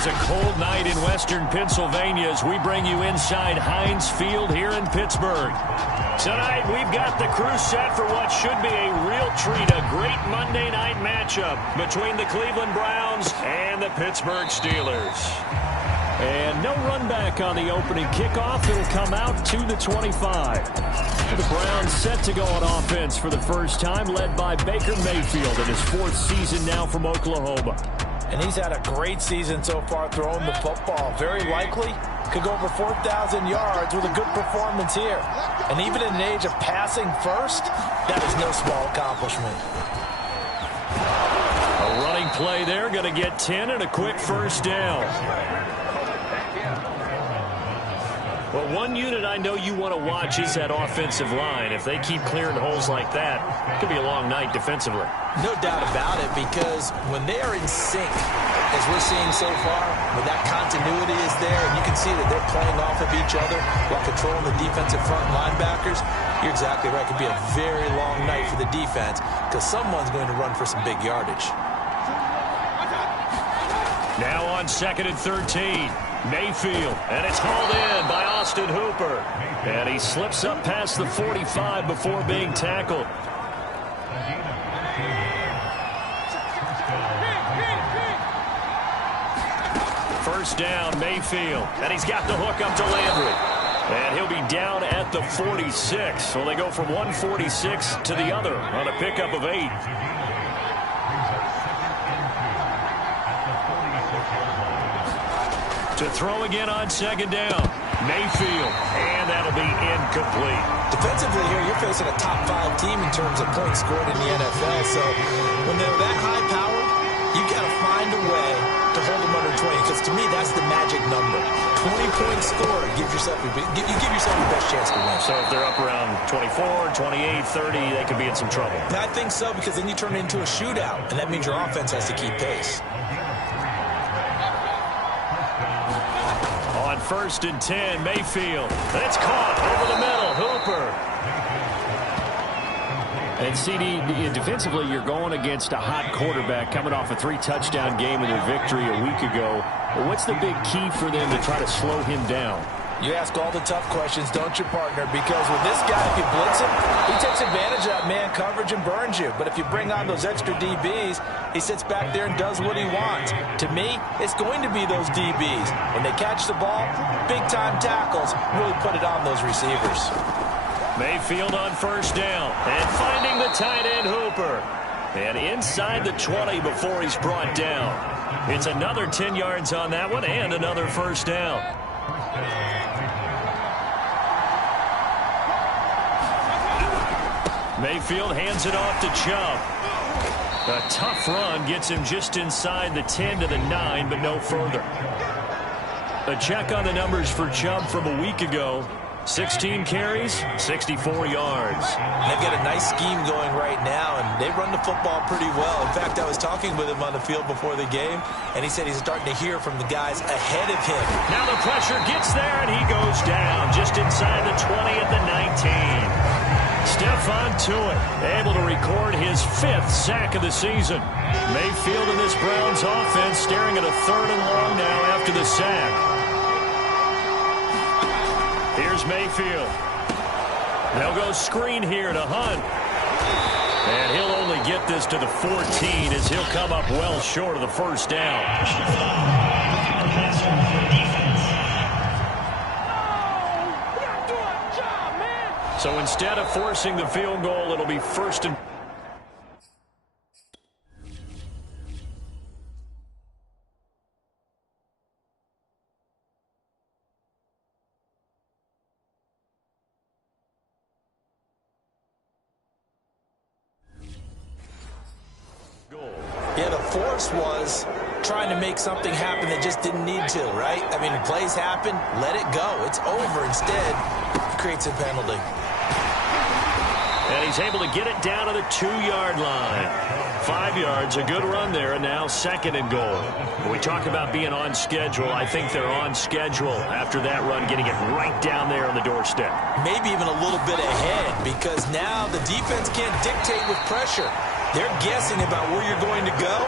is a cold night in western Pennsylvania as we bring you inside Heinz Field here in Pittsburgh. Tonight, we've got the crew set for what should be a real treat, a great Monday night matchup between the Cleveland Browns and the Pittsburgh Steelers. And no run back on the opening kickoff. It'll come out to the 25. The Browns set to go on offense for the first time, led by Baker Mayfield in his fourth season now from Oklahoma. And he's had a great season so far throwing the football. Very likely could go over 4,000 yards with a good performance here. And even in an age of passing first, that is no small accomplishment. A running play there, going to get 10 and a quick first down. Well, one unit I know you want to watch is that offensive line. If they keep clearing holes like that, it could be a long night defensively. No doubt about it, because when they are in sync, as we're seeing so far, when that continuity is there, and you can see that they're playing off of each other while controlling the defensive front linebackers, you're exactly right. It could be a very long night for the defense because someone's going to run for some big yardage. Now on 2nd and 13. Mayfield, and it's hauled in by Austin Hooper. And he slips up past the 45 before being tackled. First down, Mayfield, and he's got the hook up to Landry. And he'll be down at the 46. So they go from 146 to the other on a pickup of 8. To throw again on 2nd down. Mayfield, and that'll be incomplete. Defensively here, you're facing a top 5 team in terms of points scored in the NFL. So when they're that high powered, you got to find a way to hold them under 20. Because to me, that's the magic number. 20-point score. You give yourself your best chance to win. So if they're up around 24, 28, 30, they could be in some trouble. I think so, because then you turn it into a shootout, and that means your offense has to keep pace. On 1st and 10, Mayfield. That's caught over the middle. Hooper. And CD, defensively, you're going against a hot quarterback coming off a 3-touchdown game in their victory a week ago. What's the big key for them to try to slow him down? You ask all the tough questions, don't you, partner? Because with this guy, if you blitz him, he takes advantage of that man coverage and burns you. But if you bring on those extra DBs, he sits back there and does what he wants. To me, it's going to be those DBs. When they catch the ball, big-time tackles really put it on those receivers. Mayfield on 1st down. And finding the tight end, Hooper. And inside the 20 before he's brought down. It's another 10 yards on that one and another 1st down. Mayfield hands it off to Chubb. A tough run gets him just inside the 10 to the 9, but no further. A check on the numbers for Chubb from a week ago. 16 carries, 64 yards. They've got a nice scheme going right now, and they run the football pretty well. In fact, I was talking with him on the field before the game, and he said he's starting to hear from the guys ahead of him. Now the pressure gets there, and he goes down just inside the 20 at the 19. Stephon Tuitt able to record his 5th sack of the season. Mayfield in this Browns offense staring at a 3rd and long now after the sack. Here's Mayfield. They'll go screen here to Hunt. And he'll only get this to the 14 as he'll come up well short of the 1st down. So instead of forcing the field goal, it'll be 1st and... Yeah, the force was trying to make something happen that just didn't need to, right? I mean, plays happen, let it go. It's over. Instead, it creates a penalty. And he's able to get it down to the 2-yard line. 5 yards, a good run there, and now 2nd and goal. When we talk about being on schedule, I think they're on schedule after that run, getting it right down there on the doorstep. Maybe even a little bit ahead, because now the defense can't dictate with pressure. They're guessing about where you're going to go.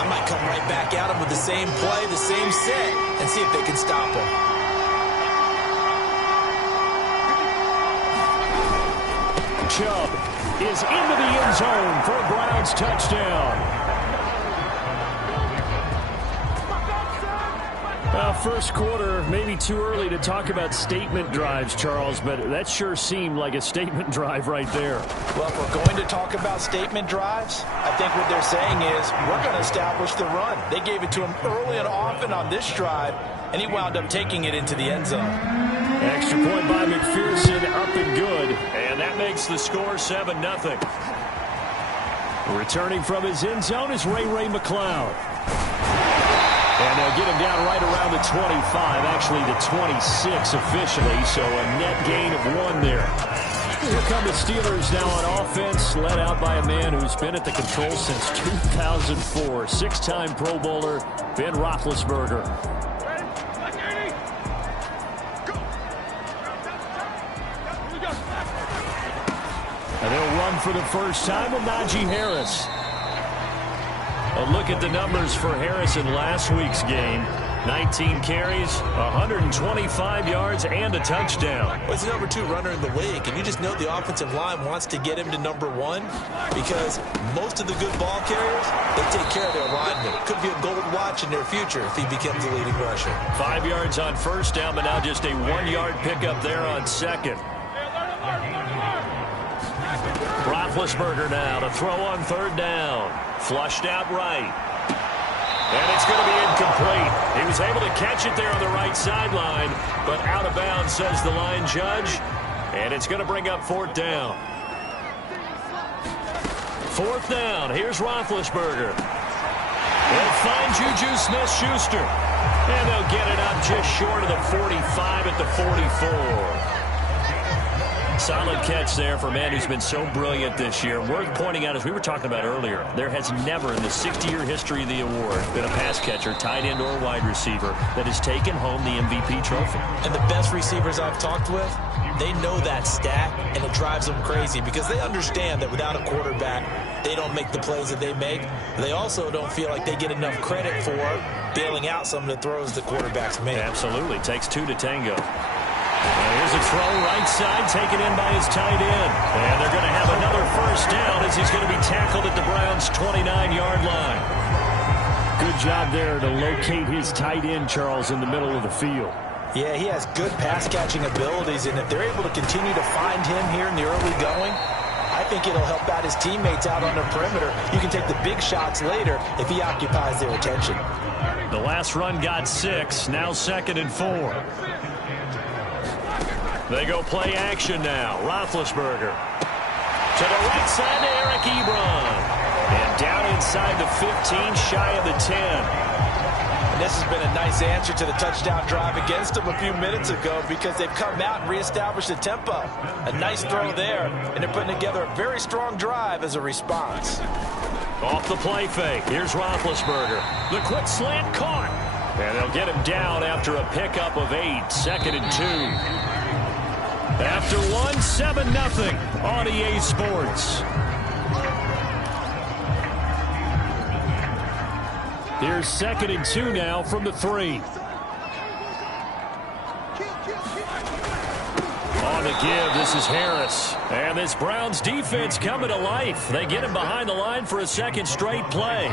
I'm might come right back at him with the same play, the same set, and see if they can stop him. Chubb is into the end zone for a Browns touchdown. First quarter, maybe too early to talk about statement drives, Charles, but that sure seemed like a statement drive right there. Well, if we're going to talk about statement drives, I think what they're saying is we're going to establish the run. They gave it to him early and often on this drive, and he wound up taking it into the end zone. Extra point by McPherson, up and good, and that makes the score 7-0. Returning from his end zone is Ray McCloud. And they'll get him down right around the 25, actually the 26 officially, so a net gain of 1 there. Here come the Steelers now on offense, led out by a man who's been at the control since 2004, 6-time Pro Bowler, Ben Roethlisberger. And they'll run for the first time with Najee Harris. A look at the numbers for Harris in last week's game. 19 carries, 125 yards, and a touchdown. Well, he's the number 2 runner in the league, and you just know the offensive line wants to get him to number 1 because most of the good ball carriers, they take care of their linemen. Could be a gold watch in their future if he becomes the leading rusher. 5 yards on first down, but now just a 1-yard pickup there on second. Roethlisberger now to throw on third down. Flushed out right. And it's going to be incomplete. He was able to catch it there on the right sideline, but out of bounds, says the line judge. And it's going to bring up 4th down. 4th down. Here's Roethlisberger. They'll find Juju Smith-Schuster. And they'll get it up just short of the 45 at the 44. Solid catch there for a man who's been so brilliant this year. Worth pointing out, as we were talking about earlier, there has never in the 60-year history of the award been a pass catcher, tight end, or wide receiver that has taken home the MVP trophy. And the best receivers I've talked with, they know that stat, and it drives them crazy because they understand that without a quarterback, they don't make the plays that they make. They also don't feel like they get enough credit for bailing out some of the throws the quarterbacks make. Absolutely. Takes 2 to tango. And here's a throw right side, taken in by his tight end. And they're going to have another first down as he's going to be tackled at the Browns' 29-yard line. Good job there to locate his tight end, Charles, in the middle of the field. Yeah, he has good pass-catching abilities, and if they're able to continue to find him here in the early going, I think it'll help out his teammates out on the perimeter. You can take the big shots later if he occupies their attention. The last run got 6, now 2nd and 4. They go play action now. Roethlisberger to the right side to Eric Ebron. And down inside the 15, shy of the 10. And this has been a nice answer to the touchdown drive against them a few minutes ago because they've come out and reestablished the tempo. A nice throw there, and they're putting together a very strong drive as a response. Off the play fake. Here's Roethlisberger. The quick slant caught. And they'll get him down after a pickup of 8, 2nd and 2. After 1, 7-0 on EA Sports. Here's 2nd and 2 now from the 3. On the give, this is Harris. And this Browns defense coming to life. They get him behind the line for a second straight play.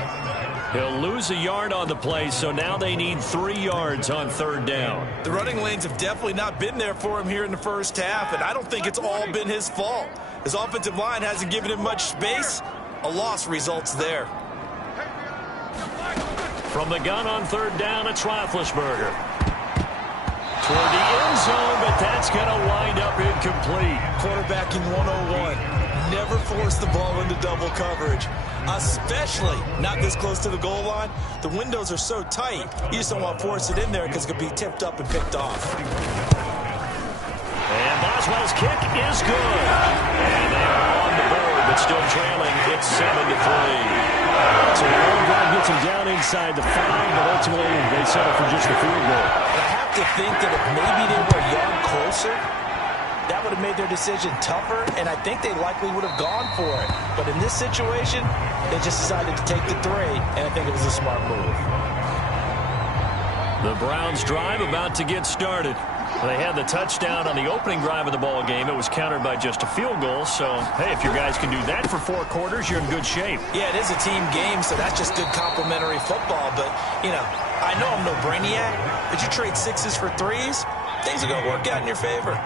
He'll lose a yard on the play, so now they need 3 yards on third down. The running lanes have definitely not been there for him here in the first half, and I don't think it's all been his fault. His offensive line hasn't given him much space. A loss results there. From the gun on third down, it's Roethlisberger. Toward the end zone, but that's going to wind up incomplete. Quarterbacking 101. Never force the ball into double coverage, especially not this close to the goal line. The windows are so tight, you just don't want to force it in there because it could be tipped up and picked off. And Boswell's kick is good. And they are on the board, but still trailing. It's 7-3. So the long drive gets him down inside the 5, but ultimately they settle for just the field goal. I have to think that if maybe they were a yard closer, that would have made their decision tougher, and I think they likely would have gone for it. But in this situation, they just decided to take the 3, and I think it was a smart move. The Browns drive about to get started. They had the touchdown on the opening drive of the ball game. It was countered by just a field goal. So, hey, if your guys can do that for 4 quarters, you're in good shape. Yeah, it is a team game, so that's just good complementary football. But, you know, I know I'm no brainiac, but you trade 6s for 3s, things are going to work out in your favor.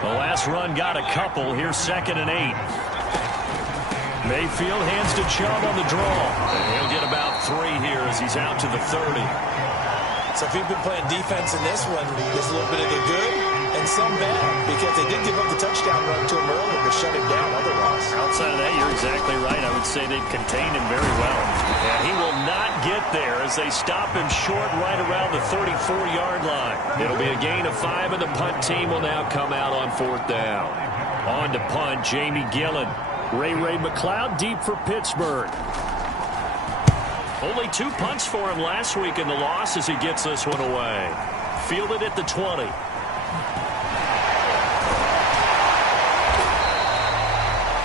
The last run got a couple. Here's 2nd and 8. Mayfield hands to Chubb on the draw. And he'll get about 3 here as he's out to the 30. So if you've been playing defense in this one, there's a little bit of the good and some bad, because they did give up the touchdown run to him earlier, but shut him down otherwise. Outside of that, you're exactly right. I would say they've contained him very well. And he will not get there as they stop him short right around the 34-yard line. It'll be a gain of 5, and the punt team will now come out on 4th down. On to punt, Jamie Gillen. Ray McLeod deep for Pittsburgh. Only 2 punts for him last week in the loss as he gets this one away. Fielded at the 20.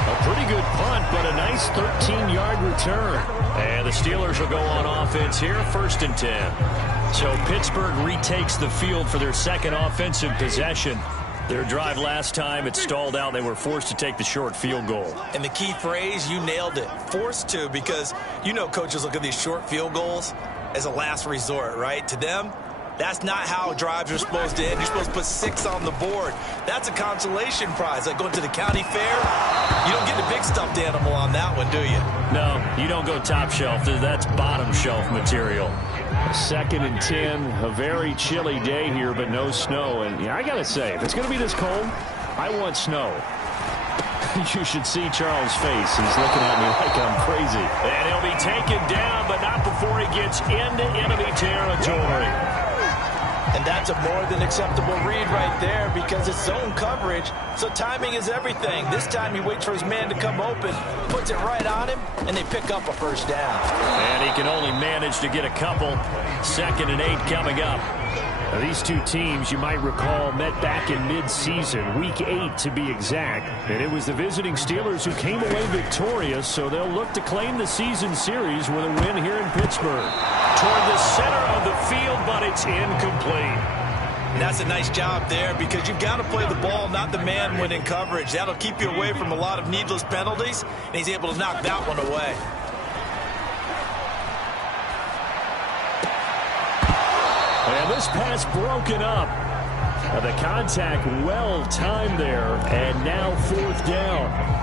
A pretty good punt, but a nice 13-yard return. And the Steelers will go on offense here, 1st and 10. So Pittsburgh retakes the field for their 2nd offensive possession. Their drive last time, it stalled out. They were forced to take the short field goal. And the key phrase, you nailed it. Forced to, because you know coaches look at these short field goals as a last resort, right? To them, that's not how drives are supposed to end. You're supposed to put 6 on the board. That's a consolation prize. Like going to the county fair, you don't get the big stuffed animal on that one, do you? No, you don't go top shelf. That's bottom shelf material. 2nd and 10, a very chilly day here, but no snow. And yeah, I got to say, if it's going to be this cold, I want snow. You should see Charles' face. He's looking at me like I'm crazy. And he'll be taken down, but not before he gets into enemy territory. And that's a more than acceptable read right there, because it's zone coverage, so timing is everything. This time he waits for his man to come open, puts it right on him, and they pick up a 1st down. And he can only manage to get a couple. 2nd and 8 coming up. Now, these 2 teams, you might recall, met back in mid-season, week 8 to be exact. And it was the visiting Steelers who came away victorious, so they'll look to claim the season series with a win here in Pittsburgh. Toward the center of the field, but it's incomplete. And that's a nice job there, because you've got to play the ball, not the man when in coverage. That'll keep you away from a lot of needless penalties, and he's able to knock that one away. And this pass broken up. The contact well timed there, and now 4th down.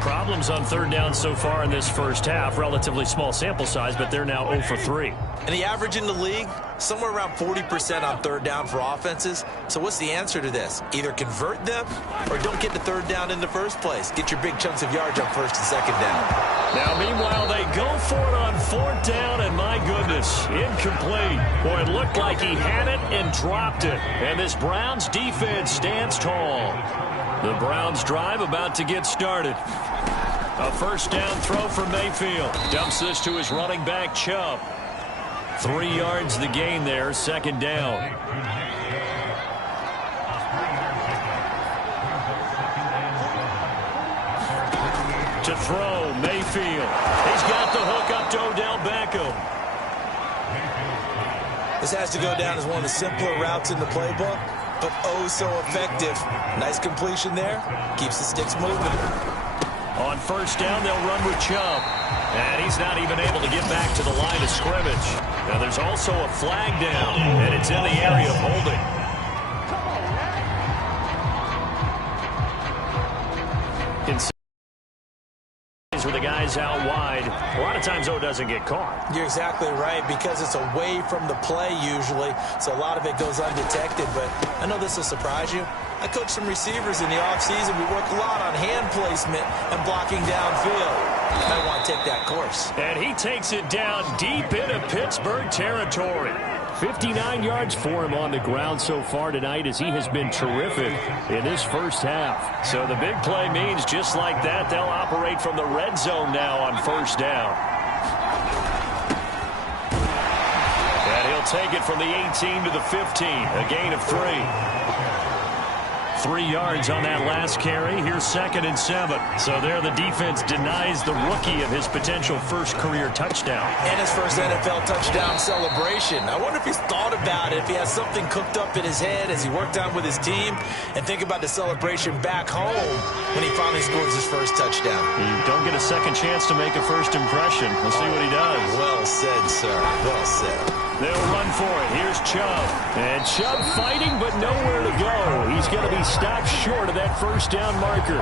Problems on 3rd down so far in this first half. Relatively small sample size, but they're now 0 for 3. And the average in the league, somewhere around 40% on 3rd down for offenses. So what's the answer to this? Either convert them or don't get the 3rd down in the first place. Get your big chunks of yards on 1st and 2nd down. Now, meanwhile, they go for it on 4th down, and my goodness, incomplete. Boy, it looked like he had it and dropped it. And this Browns defense stands tall. The Browns drive about to get started. A 1st down throw for Mayfield. Dumps this to his running back, Chubb. 3 yards the gain there, 2nd down. To throw, Mayfield. He's got the hook up to Odell Beckham. This has to go down as one of the simpler routes in the playbook, but oh so effective. Nice completion there. Keeps the sticks moving. On 1st down, they'll run with Chubb. And he's not even able to get back to the line of scrimmage. Now, there's also a flag down, and it's in the area of holding. With the guys out wide, a lot of times O doesn't get caught. You're exactly right, because it's away from the play usually, so a lot of it goes undetected. But I know this will surprise you. I coach some receivers in the offseason. We work a lot on hand placement and blocking downfield. You might want to take that course. And he takes it down deep into Pittsburgh territory. 59 yards for him on the ground so far tonight, as he has been terrific in this first half. So the big play means just like that, they'll operate from the red zone now on 1st down. And he'll take it from the 18 to the 15, a gain of 3. 3 yards on that last carry. Here's 2nd and 7. So there the defense denies the rookie of his potential first career touchdown. And his first NFL touchdown celebration. I wonder if he's thought about it, if he has something cooked up in his head as he worked out with his team, and think about the celebration back home when he finally scores his first touchdown. You don't get a second chance to make a first impression. We'll see what he does. Well said, sir. Well said. They'll run for it. Here's Chubb. And Chubb fighting, but nowhere to go. He's going to be stopped short of that first down marker.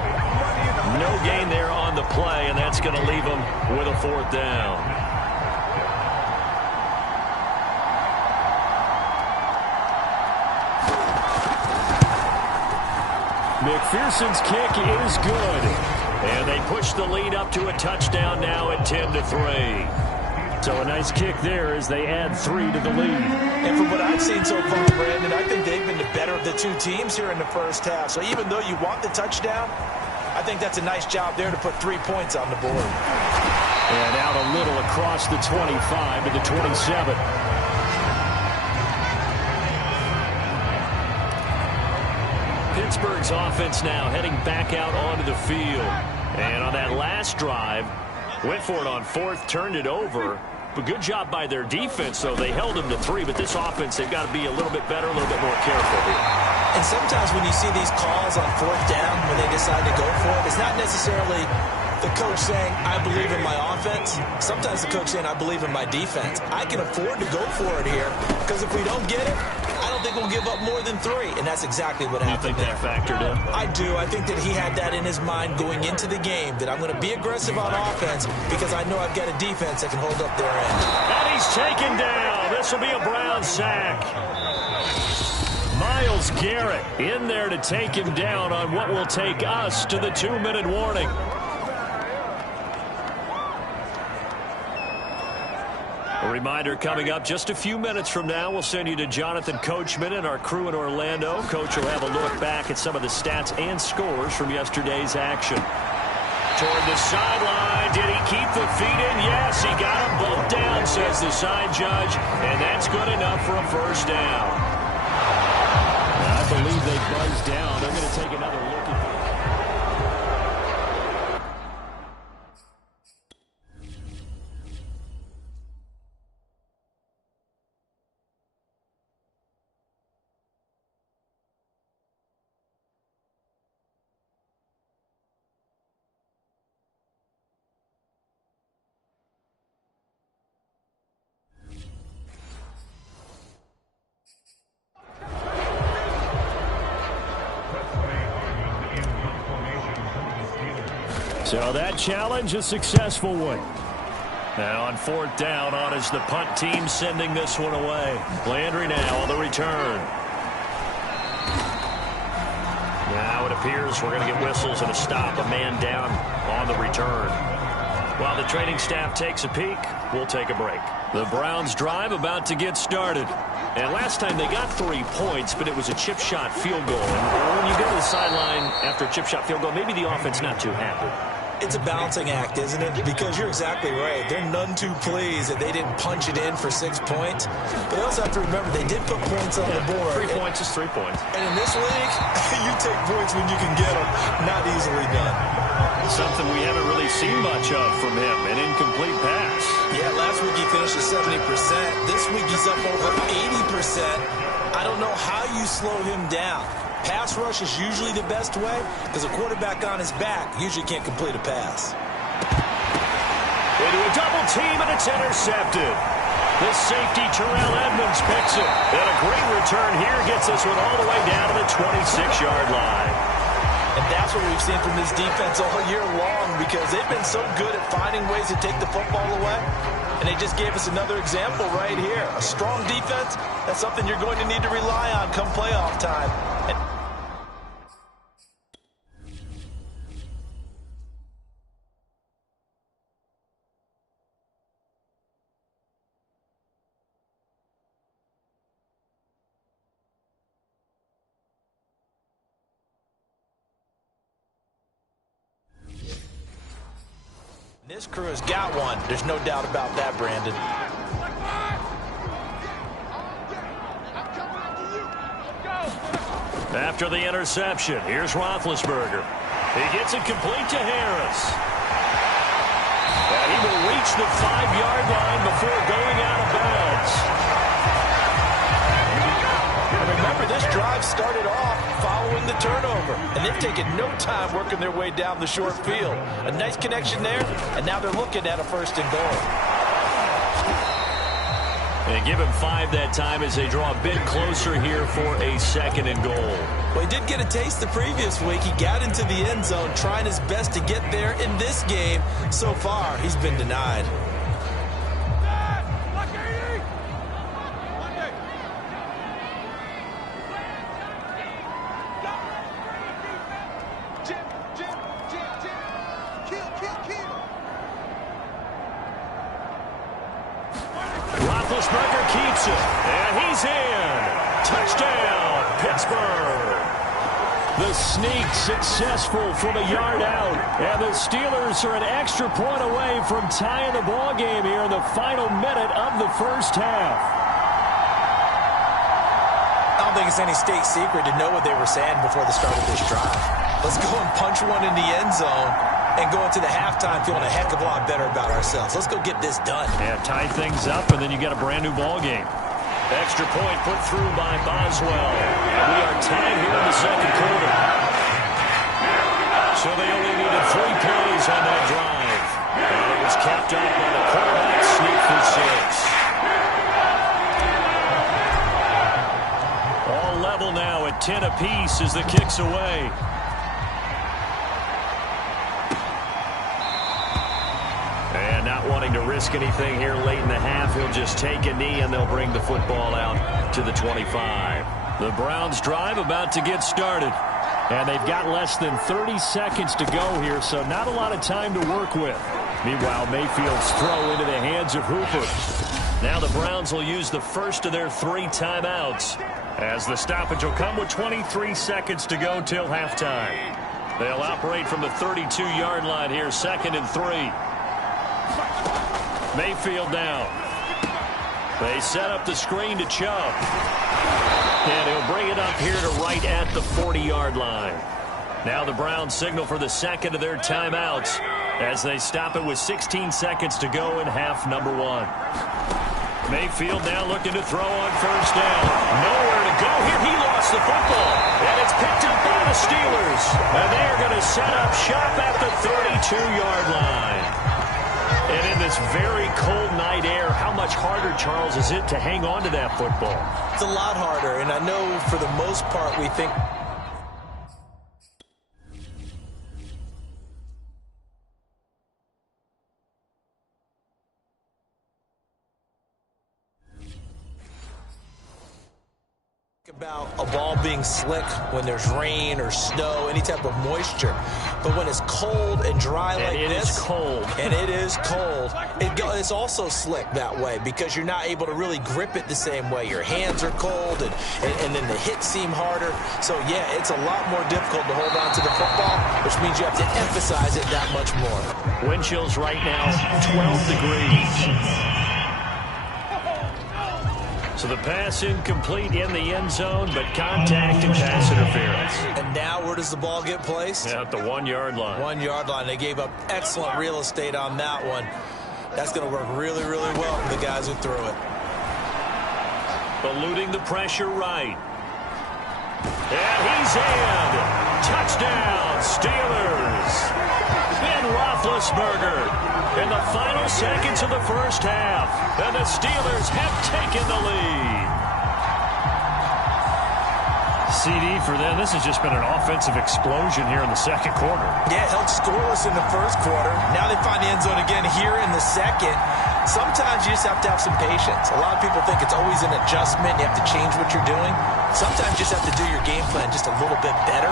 No gain there on the play, and that's going to leave him with a 4th down. McPherson's kick is good. And they push the lead up to a touchdown now at 10-3. So a nice kick there as they add 3 to the lead. And from what I've seen so far, Brandon, I think they've been the better of the two teams here in the first half. So even though you want the touchdown, I think that's a nice job there to put 3 points on the board. And out a little across the 25 to the 27. Pittsburgh's offense now heading back out onto the field. And on that last drive, went for it on 4th, turned it over. But good job by their defense, though. They held them to 3, but this offense, they've got to be a little bit better, a little bit more careful here. And sometimes when you see these calls on 4th down, when they decide to go for it, it's not necessarily the coach saying, I believe in my offense. Sometimes the coach saying, I believe in my defense. I can afford to go for it here, because if we don't get it, I don't think we'll give up more than 3, and that's exactly what happened. You think that factored in? I do. I think that he had that in his mind going into the game, that I'm going to be aggressive on offense because I know I've got a defense that can hold up their end. And he's taken down. This will be a Brown sack. Myles Garrett in there to take him down on what will take us to the 2-minute warning. A reminder coming up just a few minutes from now, we'll send you to Jonathan Coachman and our crew in Orlando. Coach will have a look back at some of the stats and scores from yesterday's action. Toward the sideline, did he keep the feet in? Yes, he got them both down, says the side judge, and that's good enough for a first down. I believe they buzzed down. They're going to take another look at that. So that challenge, a successful one. Now on 4th down, on is the punt team sending this one away. Landry now on the return. Now it appears we're going to get whistles and a stop, a man down on the return. While the training staff takes a peek, we'll take a break. The Browns drive about to get started. And last time they got 3 points, but it was a chip shot field goal. And when you go to the sideline after a chip shot field goal, maybe the offense not too happy. It's a balancing act, isn't it? Because you're exactly right. They're none too pleased that they didn't punch it in for 6 points. But they also have to remember they did put points on the board. 3 points is 3 points. And in this league, you take points when you can get them. Not easily done. Something we haven't really seen much of from him, an incomplete pass. Yeah, last week he finished at 70%. This week he's up over 80%. I don't know how you slow him down. Pass rush is usually the best way because a quarterback on his back usually can't complete a pass. Into a double team, and it's intercepted. The safety, Terrell Edmonds, picks it. And a great return here gets this one all the way down to the 26-yard line. And that's what we've seen from this defense all year long because they've been so good at finding ways to take the football away. And they just gave us another example right here. A strong defense, that's something you're going to need to rely on come playoff time. This crew has got one. There's no doubt about that, Brandon. After the interception, here's Roethlisberger. He gets it complete to Harris. And he will reach the 5-yard line before going out of bounds. And remember, this drive started off following the turnover. And they've taken no time working their way down the short field. A nice connection there, and now they're looking at a 1st and goal. And give him 5 that time as they draw a bit closer here for a 2nd and goal. Well, he did get a taste the previous week. He got into the end zone trying his best to get there in this game. So far, he's been denied. Roethlisberger keeps it, and he's in. Touchdown, Pittsburgh. The sneak successful from a yard out, and the Steelers are an extra point away from tying the ball game here in the final minute of the first half. I don't think it's any state secret to know what they were saying before the start of this drive. Let's go and punch one in the end zone and go into the halftime feeling a heck of a lot better about ourselves. Let's go get this done. Yeah, tie things up, and then you get a brand new ball game. Extra point put through by Boswell. And we are tied here in the 2nd quarter. So they only needed 3 plays on that drive. And it was capped off by the quarterback sneak for 6. All level now at 10 apiece as the kick's away. And not wanting to risk anything here late in the half, he'll just take a knee and they'll bring the football out to the 25. The Browns drive about to get started. And they've got less than 30 seconds to go here, so not a lot of time to work with. Meanwhile, Mayfield's throw into the hands of Hooper. Now the Browns will use the first of their 3 timeouts, as the stoppage will come with 23 seconds to go till halftime. They'll operate from the 32-yard line here, 2nd and 3. Mayfield down. They set up the screen to Chubb. And he'll bring it up here to right at the 40-yard line. Now the Browns signal for the 2nd of their timeouts as they stop it with 16 seconds to go in half number 1. Mayfield now looking to throw on 1st down. Nowhere to go here. He lost the football. And it's picked up by the Steelers. And they are going to set up shop at the 32-yard line. And in this very cold night air, how much harder, Charles, is it to hang on to that football? It's a lot harder, and I know for the most part we think about a ball being slick when there's rain or snow, any type of moisture. But when it's cold and dry like this, it is cold. And it is cold, it's also slick that way because you're not able to really grip it the same way. Your hands are cold, and then the hits seem harder. So, yeah, it's a lot more difficult to hold on to the football, which means you have to emphasize it that much more. Wind chills right now, 12 degrees. So the pass incomplete in the end zone, but contact and pass interference. And now where does the ball get placed? At the 1-yard line. 1-yard line. They gave up excellent real estate on that one. That's going to work really, really well for the guys who threw it. Eluding the pressure right. And he's in. Touchdown, Steelers. Ben Roethlisberger in the final seconds of the first half. And the Steelers have taken the lead. CD for them. This has just been an offensive explosion here in the 2nd quarter. Yeah, held scoreless in the 1st quarter. Now they find the end zone again here in the 2nd. Sometimes you just have to have some patience. A lot of people think it's always an adjustment. You have to change what you're doing. Sometimes you just have to do your game plan just a little bit better.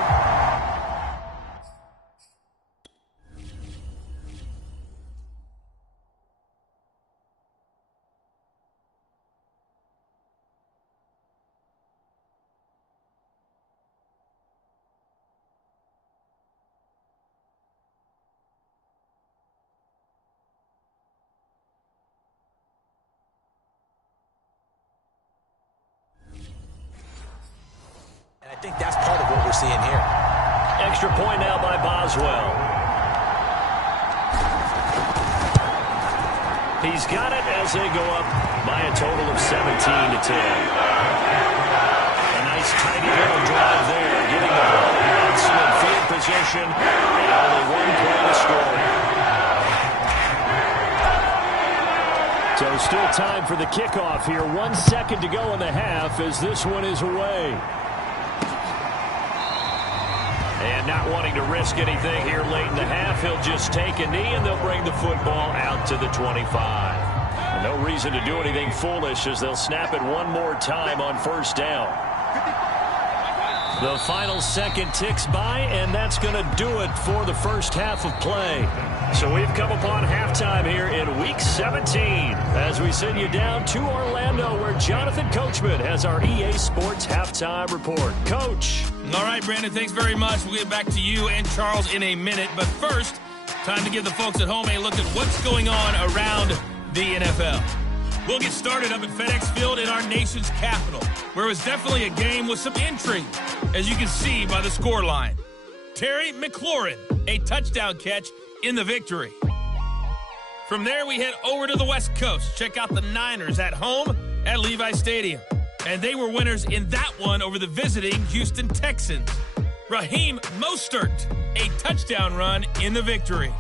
I think that's part of seeing here. Extra point now by Boswell. He's got it as they go up by a total of 17-10. A nice tidy little drive there, getting the ball in excellent field position, and only one play to score. So still time for the kickoff here. 1 second to go in the half as this one is away. And not wanting to risk anything here late in the half, he'll just take a knee and they'll bring the football out to the 25. No reason to do anything foolish as they'll snap it one more time on first down. The final second ticks by, and that's going to do it for the first half of play. So we've come upon halftime here in Week 17 as we send you down to Orlando where Jonathan Coachman has our EA Sports Halftime Report. Coach. All right, Brandon, thanks very much. We'll get back to you and Charles in a minute. But first, time to give the folks at home a look at what's going on around the NFL. We'll get started up at FedEx Field in our nation's capital, where it was definitely a game with some intrigue, as you can see by the scoreline. Terry McLaurin, a touchdown catch in the victory. From there, we head over to the West Coast. Check out the Niners at home at Levi Stadium. And they were winners in that one over the visiting Houston Texans. Raheem Mostert, a touchdown run in the victory.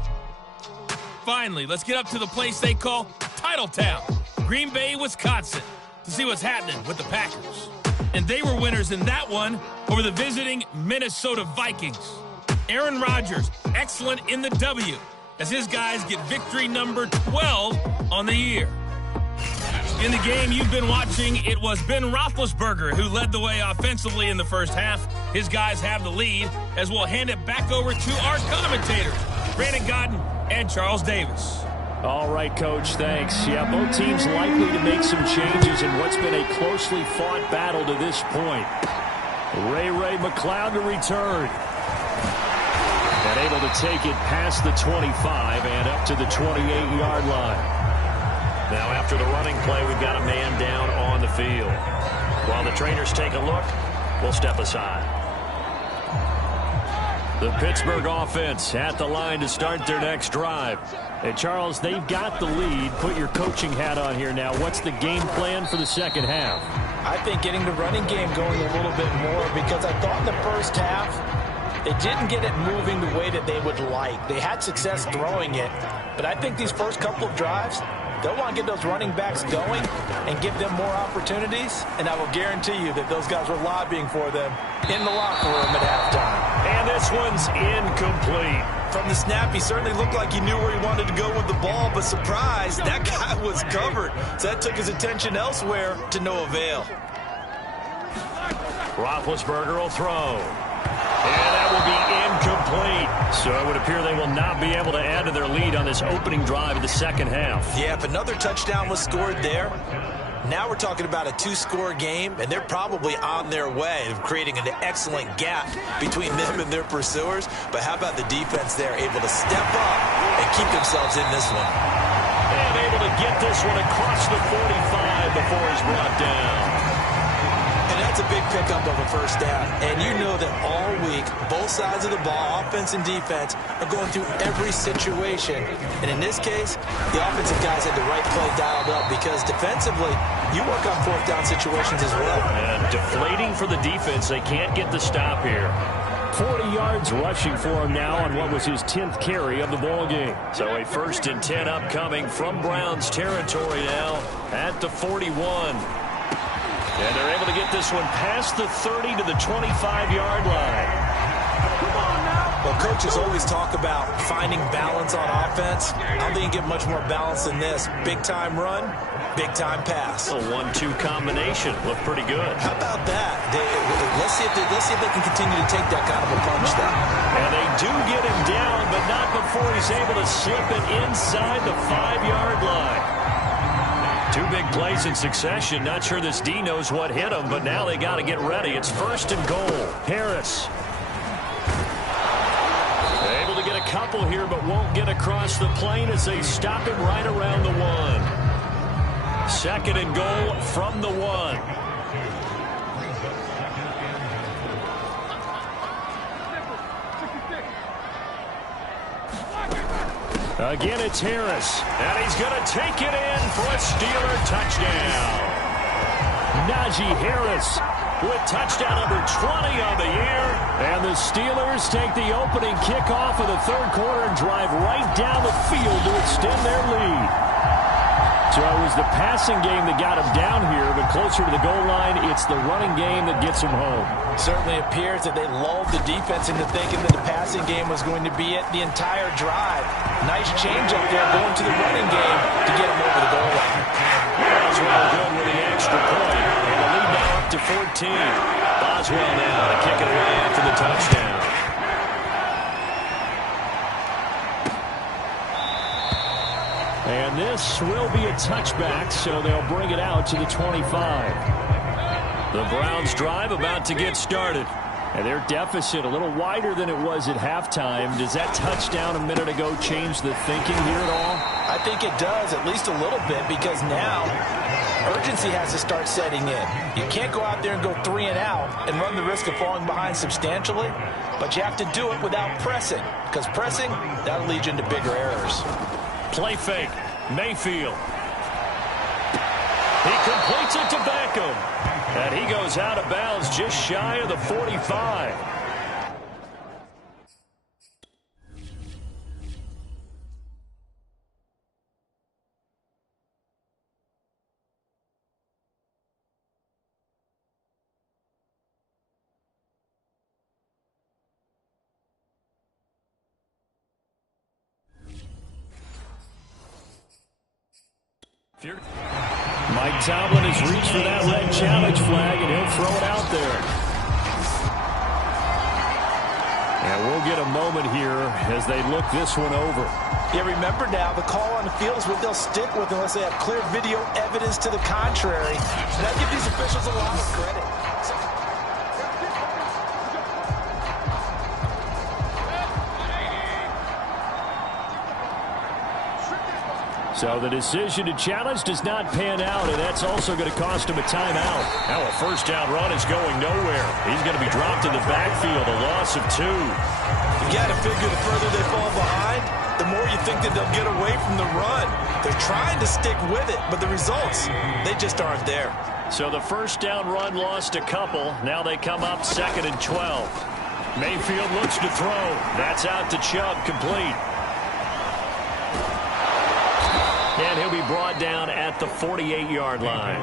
Finally, let's get up to the place they call Titletown, Green Bay, Wisconsin, to see what's happening with the Packers. And they were winners in that one over the visiting Minnesota Vikings. Aaron Rodgers, excellent in the W, as his guys get victory number 12 on the year. In the game you've been watching, it was Ben Roethlisberger who led the way offensively in the first half. His guys have the lead, as we'll hand it back over to our commentators, Brandon Godden and Charles Davis. All right, Coach, thanks. Yeah, both teams likely to make some changes in what's been a closely fought battle to this point. Ray McCloud to return. And able to take it past the 25 and up to the 28-yard line. Now after the running play, we've got a man down on the field. While the trainers take a look, we'll step aside. The Pittsburgh offense at the line to start their next drive. Hey, Charles, they've got the lead. Put your coaching hat on here now. What's the game plan for the second half? I think getting the running game going a little bit more, because I thought in the first half they didn't get it moving the way that they would like. They had success throwing it, but I think these first couple of drives, they'll want to get those running backs going and give them more opportunities, and I will guarantee you that those guys were lobbying for them in the locker room at halftime. And this one's incomplete. From the snap, he certainly looked like he knew where he wanted to go with the ball, but surprise, that guy was covered. So that took his attention elsewhere to no avail. Roethlisberger will throw. And that will be incomplete. So it would appear they will not be able to add to their lead on this opening drive of the second half. Yeah, if another touchdown was scored there, now we're talking about a two-score game, and they're probably on their way of creating an excellent gap between them and their pursuers. But how about the defense there, able to step up and keep themselves in this one? And able to get this one across the 45 before he's brought down. And that's a big pickup of a first down. And you know that all week, both sides of the ball, offense and defense, are going through every situation. And in this case, the offensive guys had the right play dialed up, because defensively, you work on fourth down situations as well. And deflating for the defense. They can't get the stop here. 40 yards rushing for him now on what was his 10th carry of the ball game. So a 1st and 10 upcoming from Browns territory now at the 41. And they're able to get this one past the 30 to the 25-yard line. Well, coaches always talk about finding balance on offense. I don't think you get much more balance than this. Big-time run, big-time pass. A 1-2 combination. Looked pretty good. How about that? Let's see if they can continue to take that kind of a punch there. And they do get him down, but not before he's able to slip it inside the 5-yard line. 2 big plays in succession. Not sure this D knows what hit him, but now they got to get ready. It's 1st and goal. Harris. Able to get a couple here, but won't get across the plane as they stop him right around the 1. 2nd and goal from the 1. Again, it's Harris, and he's going to take it in for a Steeler touchdown. Najee Harris with touchdown number 20 on the year. And the Steelers take the opening kickoff of the third quarter and drive right down the field to extend their lead. So it was the passing game that got them down here, but closer to the goal line, it's the running game that gets them home. Certainly appears that they lulled the defense into thinking that the passing game was going to be it the entire drive. Nice change up there going to the running game to get them over the goal line. Boswell good with the extra point, and the lead now up to 14. Boswell now to kick it away after the touchdown. And this will be a touchback, so they'll bring it out to the 25. The Browns drive about to get started. And their deficit a little wider than it was at halftime. Does that touchdown a minute ago change the thinking here at all? I think it does, at least a little bit, because now urgency has to start setting in. You can't go out there and go 3 and out and run the risk of falling behind substantially, but you have to do it without pressing, because pressing, that'll lead you into bigger errors. Play fake. Mayfield. He completes it to Beckham. And he goes out of bounds just shy of the 45. Mike Tomlin has reached for that red challenge flag, and he'll throw it out there. And we'll get a moment here as they look this one over. Yeah, remember now, the call on the field is what they'll stick with unless they have clear video evidence to the contrary. And I give these officials a lot of credit. So the decision to challenge does not pan out, and that's also going to cost him a timeout. Now a first down run is going nowhere. He's going to be dropped in the backfield, a loss of 2. You got to figure the further they fall behind, the more you think that they'll get away from the run. They're trying to stick with it, but the results, they just aren't there. So the first down run lost a couple. Now they come up 2nd and 12. Mayfield looks to throw. That's out to Chubb, complete. And he'll be brought down at the 48-yard line.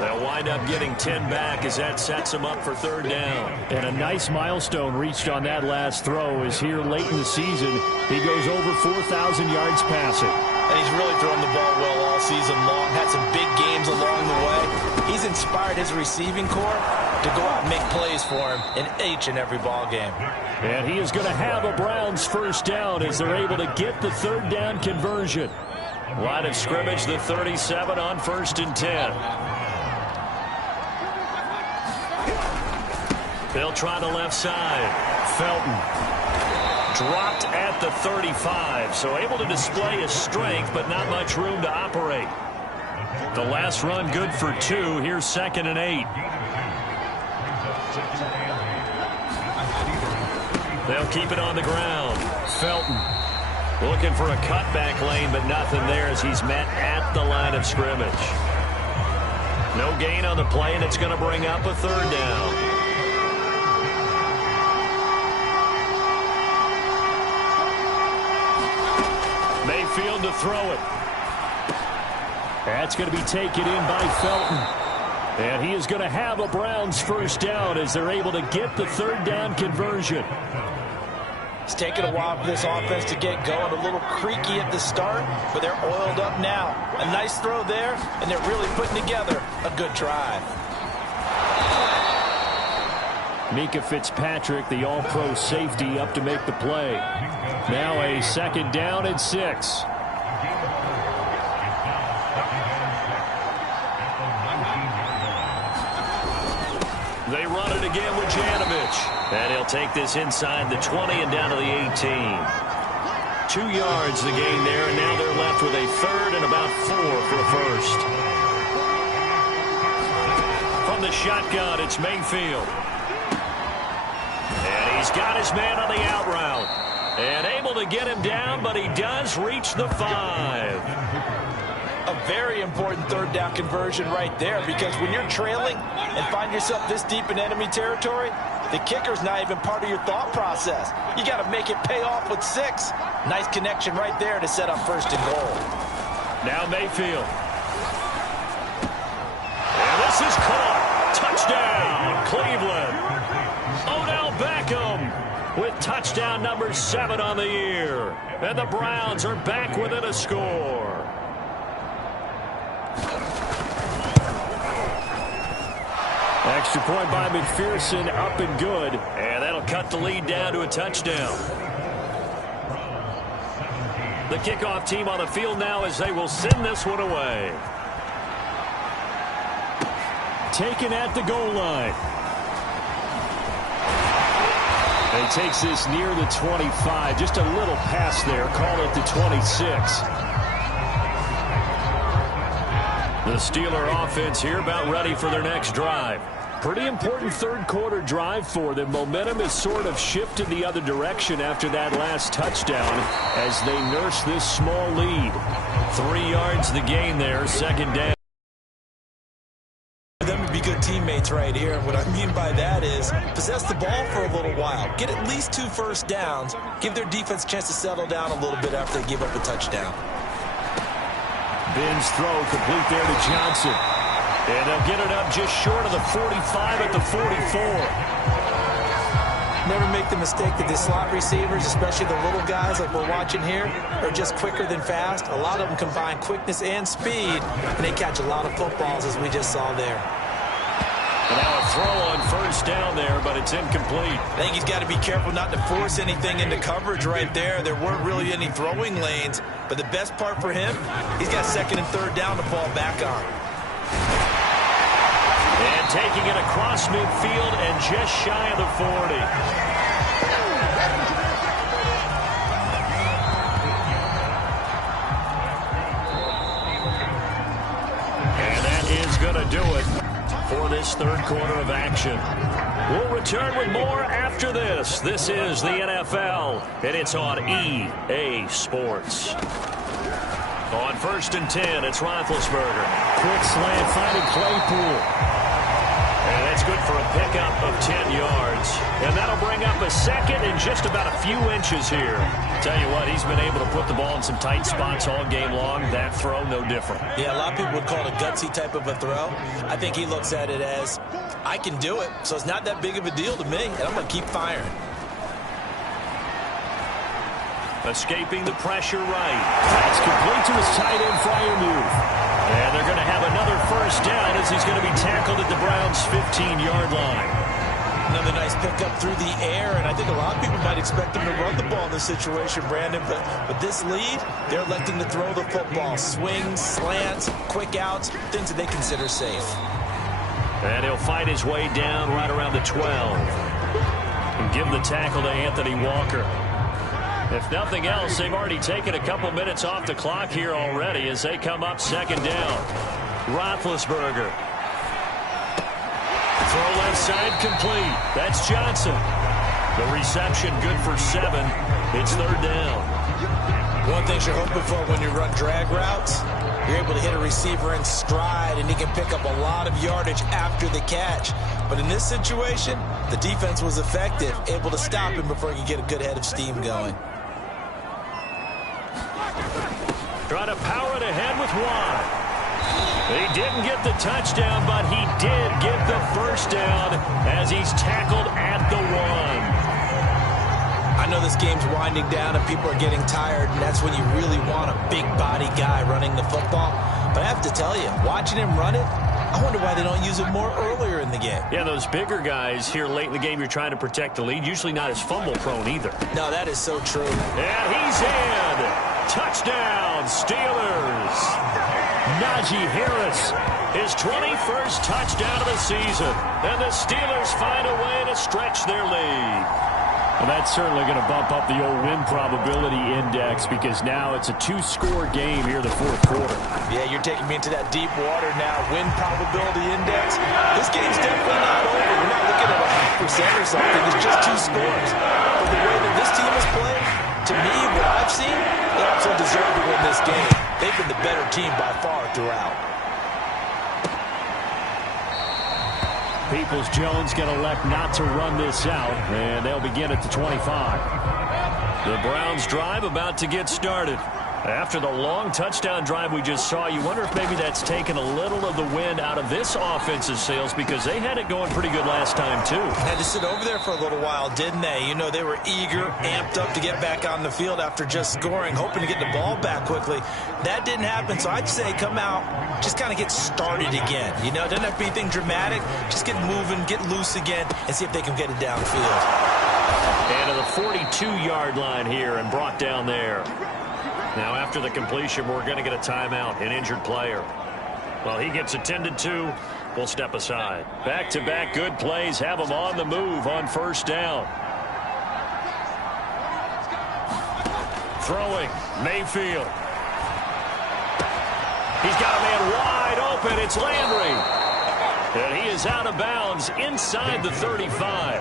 They'll wind up getting 10 back as that sets them up for 3rd down. And a nice milestone reached on that last throw is here late in the season. He goes over 4,000 yards passing. And he's really thrown the ball well all season long. Had some big games along the way. He's inspired his receiving corps to go out and make plays for him in each and every ball game. And he is going to have a Browns first down as they're able to get the 3rd down conversion. Line of scrimmage, the 37 on 1st and 10. They'll try the left side. Felton dropped at the 35, so able to display his strength, but not much room to operate. The last run good for 2. Here's 2nd and 8. They'll keep it on the ground. Felton looking for a cutback lane, but nothing there as he's met at the line of scrimmage. No gain on the play, and it's going to bring up a 3rd down. Mayfield to throw it. That's going to be taken in by Felton. And he is going to have a Browns first down as they're able to get the 3rd down conversion. It's taken a while for this offense to get going. A little creaky at the start, but they're oiled up now. A nice throw there, and they're really putting together a good drive. Mika Fitzpatrick, the all-pro safety, up to make the play. Now a 2nd down and 6. They run it again with Janovich. And he'll take this inside the 20 and down to the 18. 2 yards the gain there, and now they're left with a 3rd and about 4 for a first. From the shotgun, it's Mayfield. And he's got his man on the out route. And able to get him down, but he does reach the 5. A very important third down conversion right there, because when you're trailing and find yourself this deep in enemy territory, the kicker's not even part of your thought process. You got to make it pay off with 6. Nice connection right there to set up 1st and goal. Now Mayfield. And this is caught. Touchdown, Cleveland. Odell Beckham with touchdown number 7 on the year. And the Browns are back within a score. Extra point by McPherson, up and good. And that'll cut the lead down to a touchdown. The kickoff team on the field now as they will send this one away. Taken at the goal line. And he takes this near the 25. Just a little pass there. Call it the 26. The Steeler offense here about ready for their next drive. Pretty important third quarter drive for them. Momentum has sort of shifted the other direction after that last touchdown as they nurse this small lead. 3 yards the gain there, 2nd down. Them to be good teammates right here. And what I mean by that is possess the ball for a little while. Get at least 2 first downs. Give their defense a chance to settle down a little bit after they give up a touchdown. Ben's throw complete there to Johnson. And they'll get it up just short of the 45 at the 44. Never make the mistake that the slot receivers, especially the little guys like we're watching here, are just quicker than fast. A lot of them combine quickness and speed, and they catch a lot of footballs, as we just saw there. And now a throw on 1st down there, but it's incomplete. I think he's got to be careful not to force anything into coverage right there. There weren't really any throwing lanes, but the best part for him, he's got 2nd and 3rd down to fall back on. And taking it across midfield and just shy of the 40. And that is going to do it for this third quarter of action. We'll return with more after this. This is the NFL, and it's on EA Sports. On 1st and 10, it's Roethlisberger. Quick slant, finding Claypool. And that's good for a pickup of 10 yards. And that'll bring up a 2nd and just about a few inches here. Tell you what, he's been able to put the ball in some tight spots all game long. That throw, no different. Yeah, a lot of people would call it a gutsy type of a throw. I think he looks at it as, I can do it, so it's not that big of a deal to me, and I'm going to keep firing. Escaping the pressure right. That's complete to his tight end, Freiermuth. And they're going to have another 1st down as he's going to be tackled at the Browns' 15-yard line. Another nice pickup through the air, and I think a lot of people might expect him to run the ball in this situation, Brandon, but with this lead, they're electing to throw the football. Swings, slants, quick outs, things that they consider safe. And he'll fight his way down right around the 12. And give the tackle to Anthony Walker. If nothing else, they've already taken a couple minutes off the clock here already as they come up 2nd down. Roethlisberger. Throw left side complete. That's Johnson. The reception good for 7. It's 3rd down. One thing you're hoping for when you run drag routes, you're able to hit a receiver in stride and he can pick up a lot of yardage after the catch. But in this situation, the defense was effective, able to stop him before he could get a good head of steam going. Trying to power it ahead with Watt. He didn't get the touchdown, but he did get the 1st down as he's tackled at the 1. I know this game's winding down and people are getting tired, and that's when you really want a big body guy running the football. But I have to tell you, watching him run it, I wonder why they don't use it more earlier in the game. Yeah, those bigger guys here late in the game, you're trying to protect the lead, usually not as fumble prone either. No, that is so true. And he's in. Touchdown, Steelers. Najee Harris, his 21st touchdown of the season. And the Steelers find a way to stretch their lead. Well, that's certainly going to bump up the old win probability index because now it's a 2-score game here in the 4th quarter. Yeah, you're taking me into that deep water now. Win probability index. This game's definitely not over. We're not looking at a or something. It's just 2 scores. But the way that this team has played, to me, what I've seen, they absolutely deserve to win this game. They've been the better team by far throughout. Peoples-Jones going to elect not to run this out, and they'll begin at the 25. The Browns drive about to get started. After the long touchdown drive we just saw, you wonder if maybe that's taken a little of the wind out of this offensive sails, because they had it going pretty good last time too. Had to sit over there for a little while, didn't they? You know, they were eager, amped up to get back on the field after just scoring, hoping to get the ball back quickly. That didn't happen, so I'd say come out, just kind of get started again. You know, it doesn't have to be anything dramatic. Just get moving, get loose again, and see if they can get it downfield. And to the 42-yard line here and brought down there. Now, after the completion, we're going to get a timeout, an injured player. Well, he gets attended to. We'll step aside. Back-to-back good plays have him on the move on first down. Throwing, Mayfield. He's got a man wide open. It's Landry. And he is out of bounds inside the 35.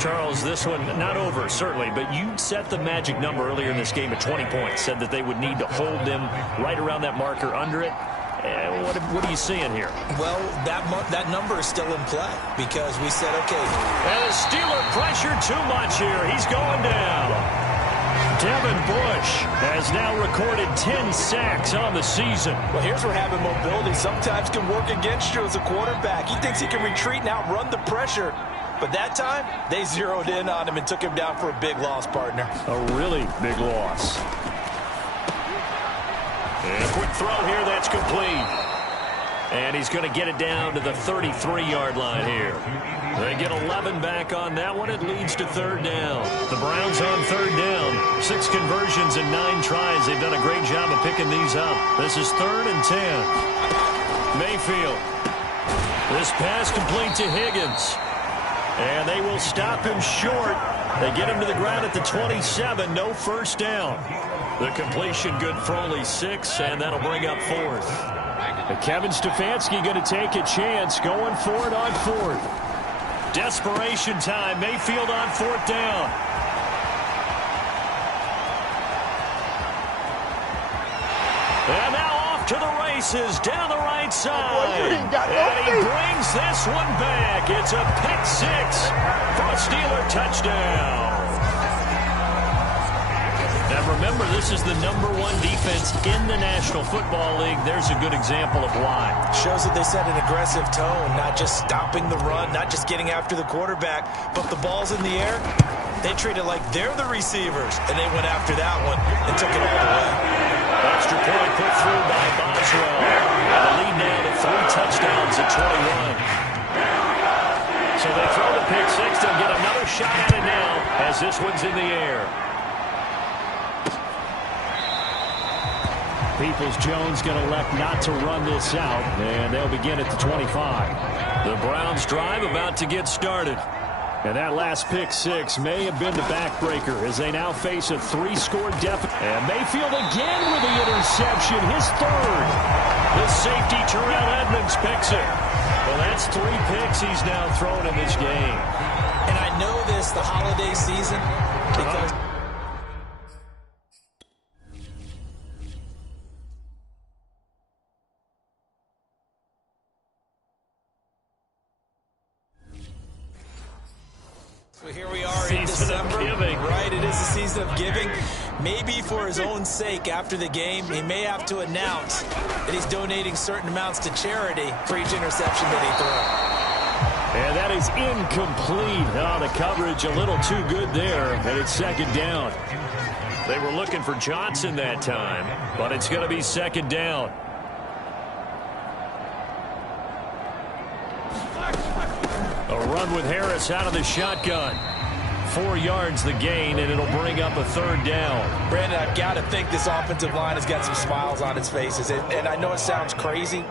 Charles, this one not over, certainly, but you set the magic number earlier in this game at 20 points, said that they would need to hold them right around that marker under it. What are you seeing here? Well, that number is still in play because we said, okay. And the Steeler pressure too much here. He's going down. Devin Bush has now recorded 10 sacks on the season. Well, here's where having mobility sometimes can work against you as a quarterback. He thinks he can retreat and outrun the pressure. But that time, they zeroed in on him and took him down for a big loss, partner. A really big loss. And a quick throw here that's complete. And he's going to get it down to the 33-yard line here. They get 11 back on that one. It leads to third down. The Browns on third down. 6 conversions and 9 tries. They've done a great job of picking these up. This is 3rd and 10. Mayfield. This pass complete to Higgins. And they will stop him short. They get him to the ground at the 27. No first down. The completion good for only 6, and that'll bring up 4th. And Kevin Stefanski going to take a chance going for it on 4th. Desperation time. Mayfield on 4th down. And now off to the races down the right side. And he brings this one back. It's a pick 6 for a Steeler touchdown. Now remember, this is the #1 defense in the National Football League. There's a good example of why. Shows that they set an aggressive tone, not just stopping the run, not just getting after the quarterback, but the ball's in the air. They treat it like they're the receivers, and they went after that one and took it all the way. Extra point put through by Boswell. And the lead now to 3 touchdowns at 21. So they throw the pick 6. They'll get another shot at it now as this one's in the air. Peoples-Jones going to elect not to run this out, and they'll begin at the 25. The Browns drive about to get started. And that last pick 6 may have been the backbreaker as they now face a 3-score deficit. And Mayfield again with the interception, his 3rd. The safety Terrell Edmonds picks it. Well, that's 3 picks he's now thrown in this game. And I know this the holiday season because so here we are in December, right? It is the season of giving. Maybe for his own sake, after the game, he may have to announce that he's donating certain amounts to charity for each interception that he throws. And that is incomplete. Oh, the coverage a little too good there, and it's 2nd down. They were looking for Johnson that time, but it's going to be 2nd down. A run with Harris out of the shotgun. 4 yards the gain, and it'll bring up a 3rd down. Brandon, I've got to think this offensive line has got some smiles on its faces. And I know it sounds crazy,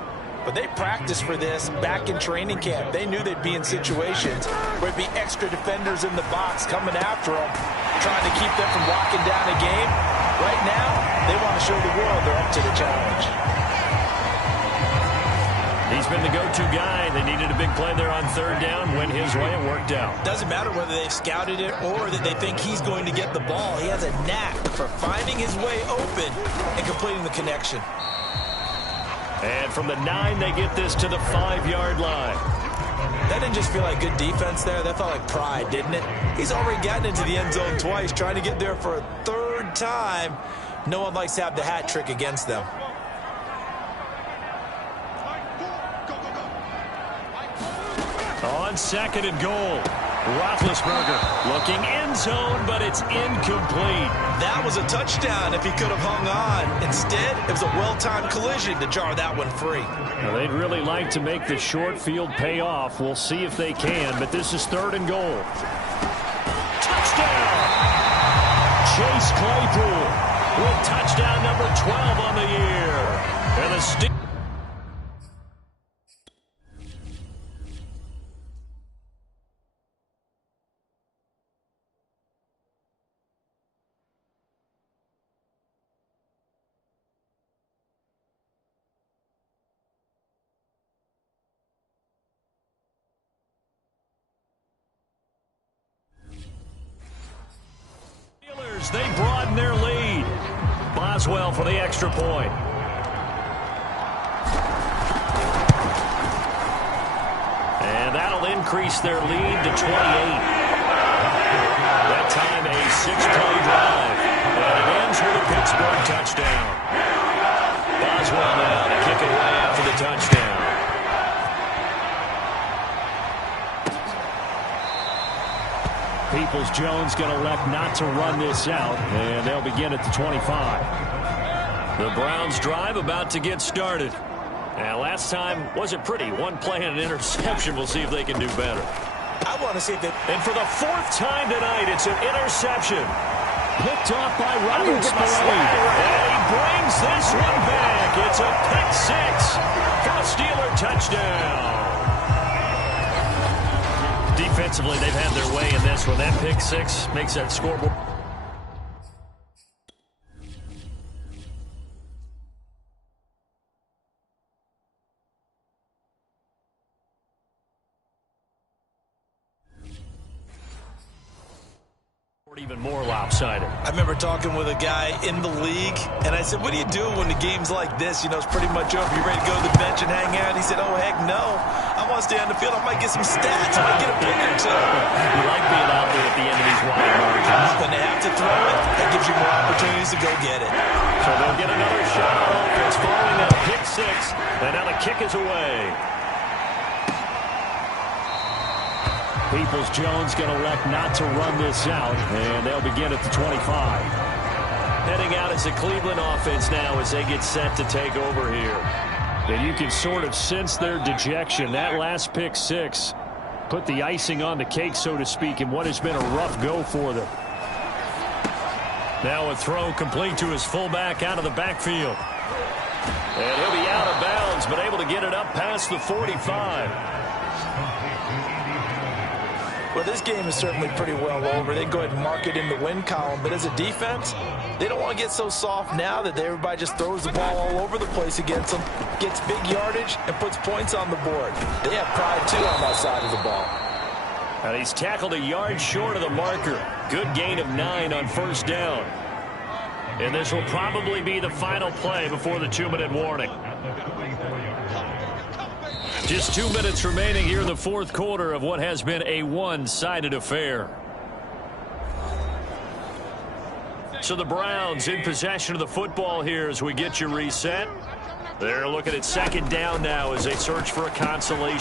but they practiced for this back in training camp. They knew they'd be in situations where it'd be extra defenders in the box coming after them, trying to keep them from locking down a game. Right now, they want to show the world they're up to the challenge. The He's been the go-to guy. They needed a big play there on third down. Went his way. It worked out. Doesn't matter whether they've scouted it or that they think he's going to get the ball. He has a knack for finding his way open and completing the connection. And from the 9, they get this to the 5-yard line. That didn't just feel like good defense there. That felt like pride, didn't it? He's already gotten into the end zone twice, trying to get there for a third time. No one likes to have the hat trick against them. On 2nd and goal, Roethlisberger looking end zone, but it's incomplete. That was a touchdown if he could have hung on. Instead, it was a well-timed collision to jar that one free. Now, they'd really like to make the short field pay off. We'll see if they can, but this is 3rd and goal. Touchdown! Chase Claypool with touchdown number 12 on the year. And the they broaden their lead. Boswell for the extra point. And that'll increase their lead to 28. That time a 6-play drive. And it ends with a Pittsburgh touchdown. Boswell now to kick it away after the touchdown. Peoples-Jones going to elect not to run this out, and they'll begin at the 25. The Browns drive about to get started. And last time wasn't pretty. One play and an interception. We'll see if they can do better. I want to see if they... And for the 4th time tonight, it's an interception. Picked off by Robert Spillane. And he brings this one back. It's a pick 6 for a Steeler touchdown. Defensively, they've had their way in this one. That pick 6 makes that scoreboard. Even more lopsided. I remember talking with a guy in the league, and I said, what do you do when the game's like this? You know, it's pretty much over. You ready to go to the bench and hang out? He said, oh, heck no. I want to stay on the field. I might get some stats. I might get a pick or two. You like being out there at the end of these wide margins. When they have to throw it, that gives you more opportunities to go get it. So they'll get another shot on offense following that pick 6, and now the kick is away. Peoples-Jones going to elect not to run this out, and they'll begin at the 25. Heading out as the Cleveland offense now as they get set to take over here. And you can sort of sense their dejection. That last pick 6 put the icing on the cake, so to speak, in what has been a rough go for them. Now a throw complete to his fullback out of the backfield. And he'll be out of bounds, but able to get it up past the 45. Well, this game is certainly pretty well over. They go ahead and mark it in the win column. But as a defense, they don't want to get so soft now that everybody just throws the ball all over the place against them, gets big yardage, and puts points on the board. They have pride, too, on that side of the ball. And he's tackled a yard short of the marker. Good gain of 9 on 1st down. And this will probably be the final play before the 2-minute warning. Just 2 minutes remaining here in the 4th quarter of what has been a one-sided affair. So the Browns in possession of the football here as we get you reset. They're looking at 2nd down now as they search for a consolation.